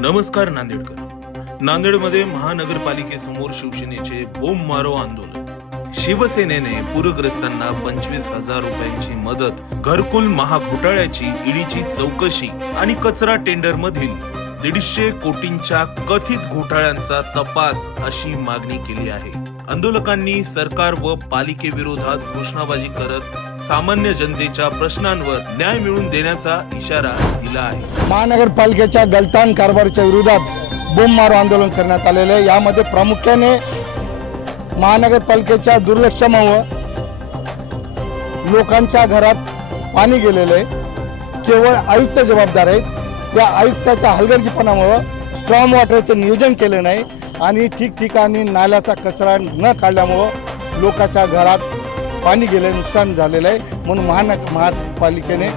नमस्कार नांदेडकर. नांदेडमध्ये महानगरपालिकेसमोर शिवसेनेचे बोंब मारो आंदोलन. शिवसेनेने पूरग्रस्तांना 25,000 रुपयांची मदत, घरकुल महाघोटाळ्याची ईडीची चौकशी आणि कचरा टेंडर मधील 150 कोटींच्या कथित घोटाळ्यांचा तपास अशी मागणी केली आहे. आंदोलकांनी सरकार व पालिकेविरोधात घोषणाबाजी करत सामान्य जनतेच्या प्रश्नांवर न्याय मिळवून देण्याचा इशारा दिला आहे. महानगरपालिकेच्या गलतान कारभाराच्या विरोधात बोंब मारो आंदोलन करण्यात आलेले आहे. यामध्ये प्रामुख्याने महानगरपालिकेच्या दुर्लक्षामुळे लोकांच्या घरात पाणी गेलेले आहे. केवळ आयुक्त जबाबदार आहेत. या आयुक्ताच्या हलगर्जीपणामुळे स्ट्रॉम वॉटरचं नियोजन केलं नाही आणि ठिकठिकाणी नाल्याचा कचरा न काढल्यामुळं लोकांच्या घरात पाणी गेले, नुकसान झालेलं आहे. म्हणून महापालिकेने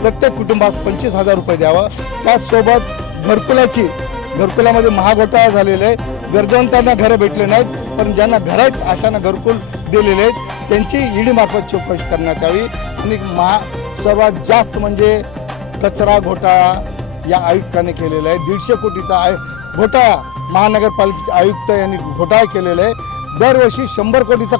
प्रत्येक कुटुंबास 25,000 रुपये द्यावं. त्याचसोबत घरकुलामध्ये महाघोटाळा झालेला आहे. गरजवंतांना घरं भेटले नाहीत, पण ज्यांना घरं आहेत अशांना घरकुल दिलेले आहेत त्यांची ईडी मार्फत चौकशी करण्यात यावी. आणि सर्वात जास्त म्हणजे कचरा घोटाळा या आयुक्ताने केलेला आहे. 150 कोटीचा घोटाळा महानगरपालिकेचे आयुक्त यांनी घोटाळा केलेला आहे. दरवर्षी 100 कोटीचा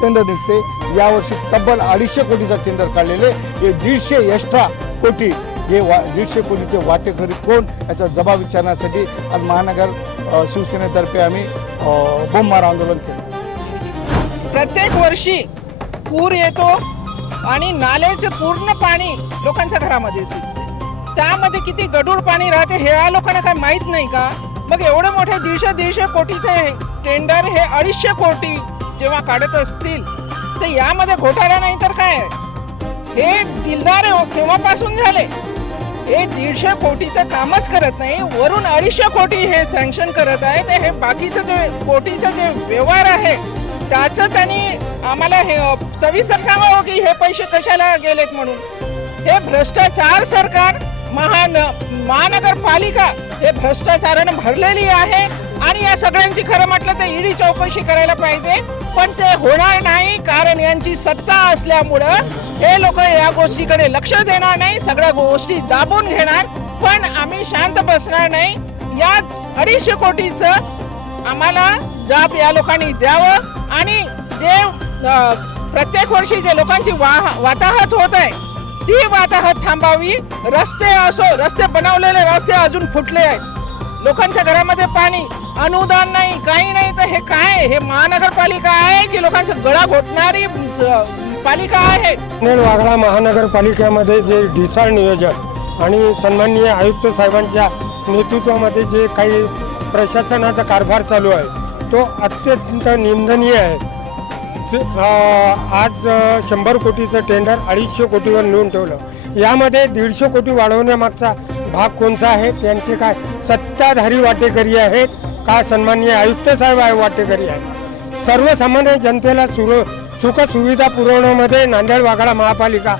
टेंडर निघते. यावर्षी तब्बल 250 कोटीचा टेंडर काढलेले. हे 150 एक्स्ट्रा कोटी, हे 150 कोटीचे वाटेकरी कोण याचा जबाब विचारण्यासाठी आज महानगर शिवसेनेतर्फे आम्ही बोंब मारो आंदोलन केलं. प्रत्येक वर्षी पूर येतो आणि नाल्याचे पूर्ण पाणी लोकांच्या घरामध्ये शिरते. त्यामध्ये किती गढूळ पाणी राहते हे या लोकांना काय माहीत नाही का? मग एवढे मोठे 150 कोटीचे टेंडर हे 250 कोटी जेव्हा काढत असतील तर यामध्ये घोटाळा नाही तर काय? हे दिलदार केव्हापासून झाले? हे 150 कोटीचं कामच करत नाही, वरून 250 कोटी हे सँक्शन करत आहे. तर हे बाकीचं जे कोटीचं जे व्यवहार आहे त्याचं त्यांनी आम्हाला हे सविस्तर सांगावं की हे पैसे कशाला गेलेत म्हणून. हे भ्रष्टाचार सरकार, महानगरपालिका हे भ्रष्टाचाराने भरलेली आहे. आणि या सगळ्यांची खरं म्हटलं तर ईडी चौकशी करायला पाहिजे, पण ते होणार नाही. कारण यांची सत्ता असल्यामुळं हे लोक या गोष्टीकडे लक्ष देणार नाही, सगळ्या गोष्टी दाबून घेणार. पण आम्ही शांत बसणार नाही. या 250 कोटीचं आम्हाला जाब या लोकांनी द्यावं. आणि जे प्रत्येक वर्षी जे लोकांची वाताहत होत आहे ती वाताहत थांबावी. रस्ते बनवलेले रस्ते अजून फुटले आहेत. लोकांच्या घरामध्ये पाणी, अनुदान नाही, काही नाही. तर हे काय? हे महानगरपालिका आहे की लोकांचं गळा घोटणारी पालिका आहे? वागळा महानगरपालिकेमध्ये जे ढिसाळ नियोजन आणि सन्माननीय आयुक्त साहेबांच्या नेतृत्वामध्ये जे काही प्रशासनाचा कारभार चालू आहे तो अत्यंत निंदनीय आहे. आज 100 कोटीचं टेंडर 250 कोटीवर नेऊन ठेवलं. यामध्ये 150 कोटी वाढवण्यामागचा भाग कोणता आहे? त्यांचे काय सत्ताधारी वाटेकरी आहेत का सन्माननीय आयुक्त साहेब वाटेकरी आहे? सर्वसामान्य जनतेला सुखसुविधा पुरवण्यामध्ये नांदेड वाघाडा महापालिका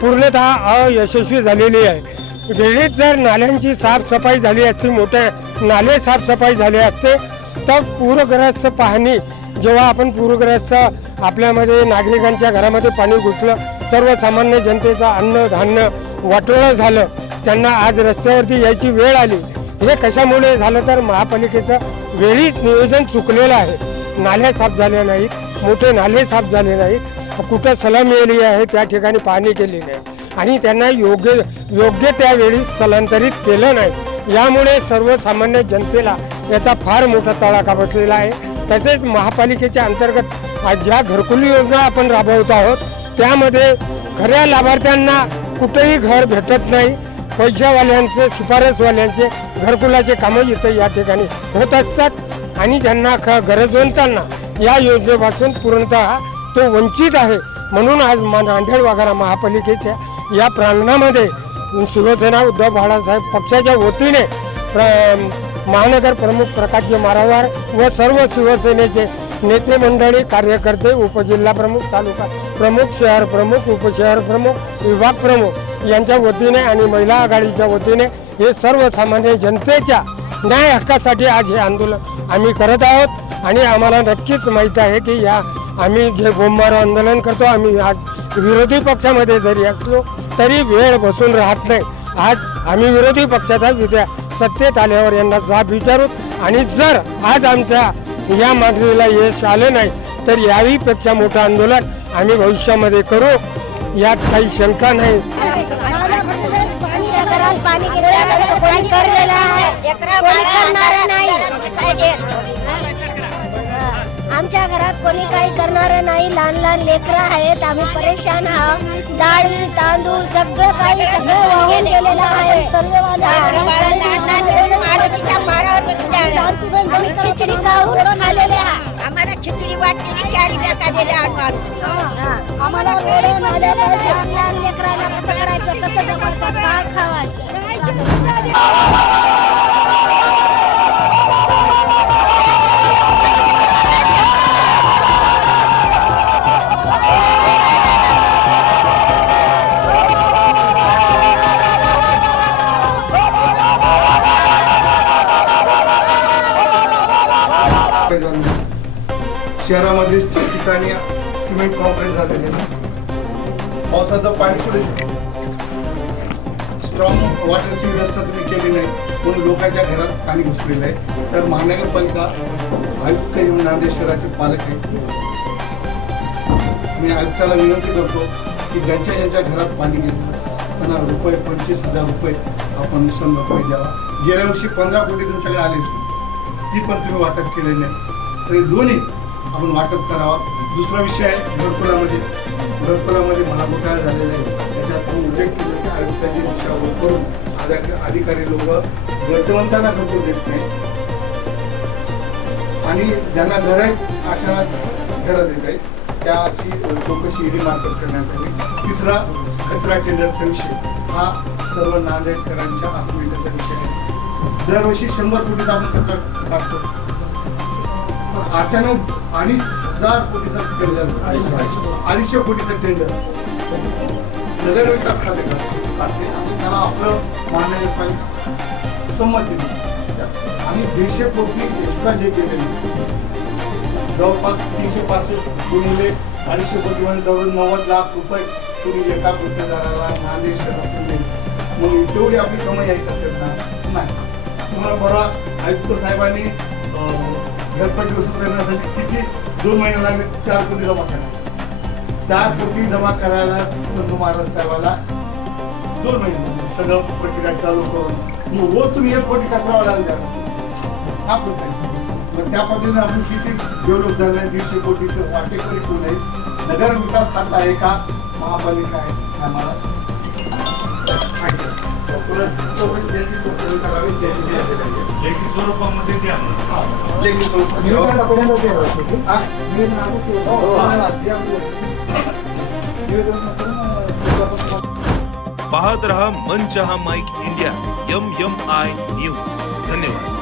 पूर्णतः अयशस्वी झालेली आहे. वेळीच जर नाल्यांची साफसफाई झाली असती, मोठे नाले साफसफाई झाले असते तर पूरग्रस्त पाहणी, जेव्हा आपण पूरग्रस्त आपल्यामध्ये नागरिकांच्या घरामध्ये पाणी घुसलं, सर्वसामान्य जनतेचं अन्न धान्य वाटोळं झालं, त्यांना आज रस्त्यावरती यायची वेळ आली. हे कशामुळे झालं तर महापालिकेचं वेळीच नियोजन चुकलेलं आहे. नाल्या साफ झाल्या नाहीत, मोठे नाले साफ झाले नाहीत, कुठं सलाम मिळाली आहे त्या ठिकाणी पाहणी केलेली आहे आणि त्यांना योग्य त्यावेळी स्थलांतरित केलं नाही. यामुळे सर्वसामान्य जनतेला याचा फार मोठा तडाखा बसलेला आहे. तसेच महापालिकेच्या अंतर्गत ज्या घरकुल योजना आपण राबवत आहोत त्यामध्ये खऱ्या लाभार्थ्यांना कुठेही घर भेटत नाही. पैशावाल्यांचे, शिफारसवाल्यांचे घरकुलाचे कामं इथं या ठिकाणी होत असतात आणि ज्यांना गरजवंतांना या योजनेपासून पूर्णतः तो वंचित आहे. म्हणून आज नांदेड वाघाडा महापालिकेच्या या प्रांगणामध्ये शिवसेना उद्धव बाळासाहेब पक्षाच्या वतीने महानगर प्रमुख प्रकाशजी मारावार व सर्व शिवसेनेचे नेते मंडळी, कार्यकर्ते, उपजिल्हा प्रमुख, तालुका प्रमुख, शहर प्रमुख, उपशहर प्रमुख, विभाग प्रमुख यांच्या वतीने आणि महिला आघाडीच्या वतीने हे सर्वसामान्य जनतेच्या न्याय हक्कासाठी आज हे आंदोलन आम्ही करत आहोत. आणि आम्हाला नक्कीच माहीत आहे की या आम्ही जे बोंबमारो आंदोलन करतो, आम्ही आज विरोधी पक्षामध्ये जरी असलो तरी वेळ बसून राहत नाही. आज आम्ही विरोधी पक्षाचा उद्या सत्तेत आल्यावर यांना जाब विचारू आणि जर आज आमच्या या मागणीला यश आलं नाही तर याहीपेक्षा मोठं आंदोलन आम्ही भविष्यामध्ये करू, यात काही शंका नाही. आमच्या घरात पाणी गेलेलं कोणी करलेलं आहे, कोणी करणारं नाही. आमच्या घरात कोणी काही करणारं नाही. लहान लहान लेकरं आहेत, आम्ही परेशान आहोत. डाळी तांदूळ सगळं वाहून गेलेलं आहे. आम्ही खिचडी खाऊन खाल्लेले आहे. आम्हाला खिचडी वाटलेली चारी बॅगा दिल्या आम्हाला लहान लहान लेकरांना कसं करायचं, कसं जगायचं, काय खावायचं. शहरामध्ये ठिकाणी सिमेंट कॉन्क्रीट झालेले पावसाचं पाणी पुरेसे स्ट्रॉंग वॉटरची व्यवस्था तुम्ही केली नाही म्हणून लोकांच्या घरात पाणी घुसलेलं आहे. तर महानगरपालिका आयुक्त नांदेड शहराचे पालक आहेत. मी आयुक्ताला विनंती करतो की ज्यांच्या घरात पाणी गेलं त्यांना रुपये 25,000 रुपये आपण नुकसान भरपाई द्यावा. गेल्या वर्षी 15 कोटी तुमच्याकडे आले, ती पण तुम्ही वाटप केले नाही. तर हे दोन्ही आपण वाटप करावा. दुसरा विषय आहे घरकुलामध्ये महाघोटाळा झालेला आहे. त्याच्यात आपण उल्लेख केला की आयुक्तांची दिशाभूल करून अधिकारी लोक गरजवंतांना घरकुल देत नाही आणि ज्यांना घर आहेत अशा घरं देत आहेत. त्याची चौकशी ईडी मार्फत करण्यात आली. तिसरा कचरा टेंडरचा विषय हा सर्व नांदेडकरांच्या अस्मितेचा विषय आहे. दरवर्षी 100 कोटीचा आपण कचरा टाकतो. अचानक 2,500 कोटीचा टेंडर, 250 कोटीचा टेंडर नगर विकास खाते काढते आणि त्याला आपलं महानगरपालिका संमती दिली. आणि 150 कोटी एक्स्ट्रा जे केलेले जवळपास 365 गुणिले 250 कोटीमध्ये जवळ 90 लाख रुपये तुम्ही एका गुत्तेदाराला नांदेड शहरातून दिले. मग तेवढी आपली कमाई आहे असेल ना? नाही. तुम्हाला बरा आयुक्त साहेबांनी घरपट्टी वसूल करण्यासाठी किती 2 महिने लागले? 4 कोटी जमा करायला. 4 कोटी जमा करायला संत महाराज साहेबाला 2 महिने लागले. सगळं प्रक्रिया चालू करून मग रोज तुम्ही 1 कोटी कचरावा लागला हा प्रकार. मग त्या पद्धतीने आपली सिटी डेव्हलप झालं आहे. 150 कोटीचं वाटेकरी कोण आहे? नगर विकास खाता आहे का महापालिका आहे? आम्हाला माहिती आहे. लेखी स्वरूपामध्ये द्या. लेखी पाहत रहा मन चहा माईक इंडिया MMI न्यूज. धन्यवाद.